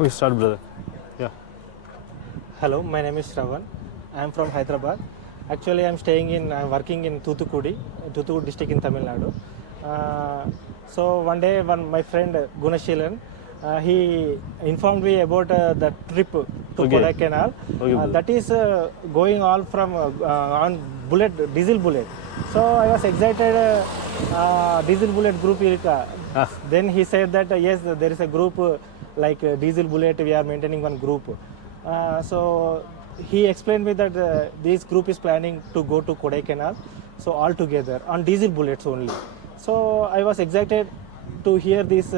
Okay, start, brother. Yeah. Hello, my name is Shravan. I am from Hyderabad. Actually, I am working in Thoothukudi district in Tamil Nadu. So one day, my friend Gunashilan, he informed me about the trip to Kodaikanal. That is going all from on diesel bullet. So I was excited. Diesel bullet group. Then he said that yes, there is a group like diesel bullet. We are maintaining one group. So he explained me that this group is planning to go to Kodaikanal, so all together on diesel bullets only. So I was excited to hear this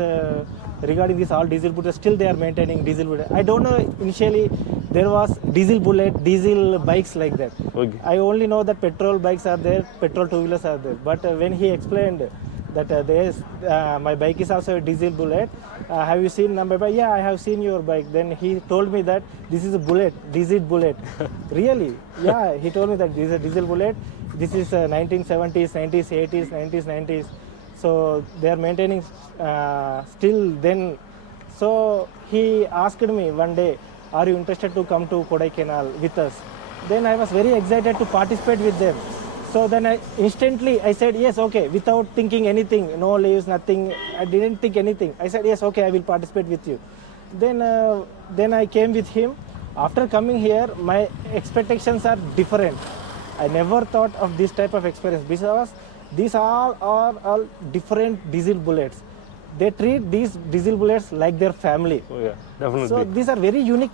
regarding this all diesel bullets. Still they are maintaining diesel bullet. I don't know, initially there was diesel bullet, diesel bikes like that. Okay. I only know that petrol bikes are there, petrol two-wheelers are there. But when he explained that my bike is also a diesel bullet, have you seen my bike? Yeah, I have seen your bike. Then he told me that this is a bullet, diesel bullet. Really? Yeah, he told me that this is a diesel bullet. This is 1970s, 90s, 80s, 90s, 90s. So they are maintaining still then. So he asked me one day, are you interested to come to Kodaikanal with us? Then I was very excited to participate with them. So then I said yes, okay, without thinking anything, no leaves, nothing. I didn't think anything. I said yes, okay, I will participate with you. Then I came with him. After coming here, my expectations are different. I never thought of this type of experience because these are all different diesel bullets. They treat these diesel bullets like their family. Oh yeah, definitely. So these are very unique.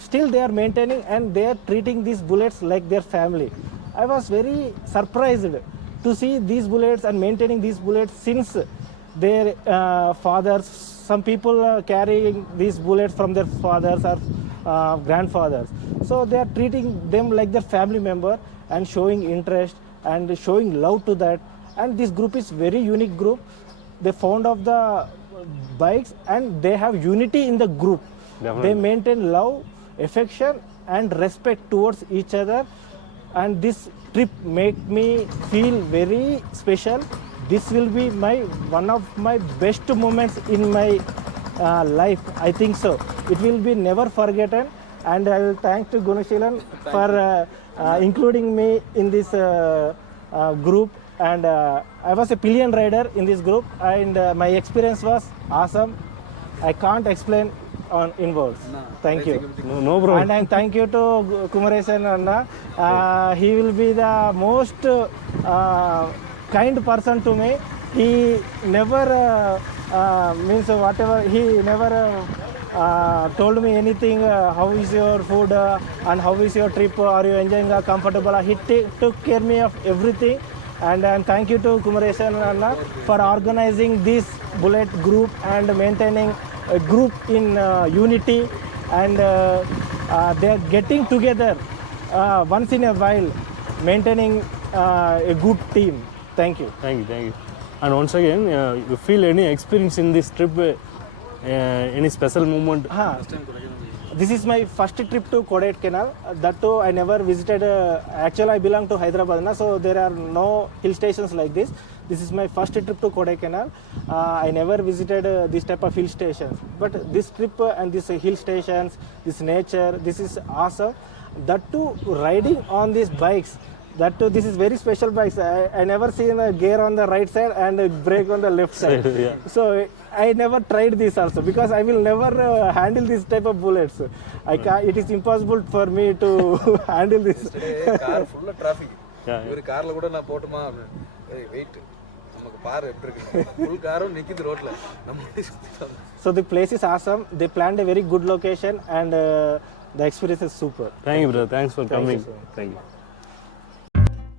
Still they are maintaining and they are treating these bullets like their family. I was very surprised to see these bullets and maintaining these bullets since their fathers. Some people are carrying these bullets from their fathers or grandfathers. So they are treating them like their family member and showing interest and showing love to that. And this group is very unique group. They found of the bikes and they have unity in the group. Definitely. They maintain love, affection and respect towards each other. And this trip made me feel very special. This will be one of my best moments in my life. I think so. It will be never forgotten. And I will thank to Gunashilan for including me in this group. And I was a pillion rider in this group, and my experience was awesome. I can't explain in words. Thank you. No problem. And I thank you to Kumaresan Anna. He will be the most kind person to me. He never he never told me anything. How is your food and how is your trip? Are you enjoying comfortable? He took care of me of everything. And thank you to Kumaresan Anna for organizing this bullet group and maintaining a group in unity, and they are getting together once in a while, maintaining a good team. Thank you. Thank you. And once again, you feel any experience in this trip, any special moment? This is my first trip to Kodaikanal. That too, I never visited. Actually, I belong to Hyderabad, so there are no hill stations like this. This is my first trip to Kodaikanal. I never visited this type of hill stations. But this trip and these hill stations, this nature, this is awesome. That too, riding on these bikes. That too, this is very special bikes. I never seen a gear on the right side and a brake on the left side. Yeah. So I never tried this also because I will never handle this type of bullets. It is impossible for me to handle this. Yesterday, car full of traffic. Yeah. Your car la kuda na potuma. Wait. Full car nikid road la. So the place is awesome. They planned a very good location and the experience is super. Thank you, brother. Thanks for coming. You, Thank you.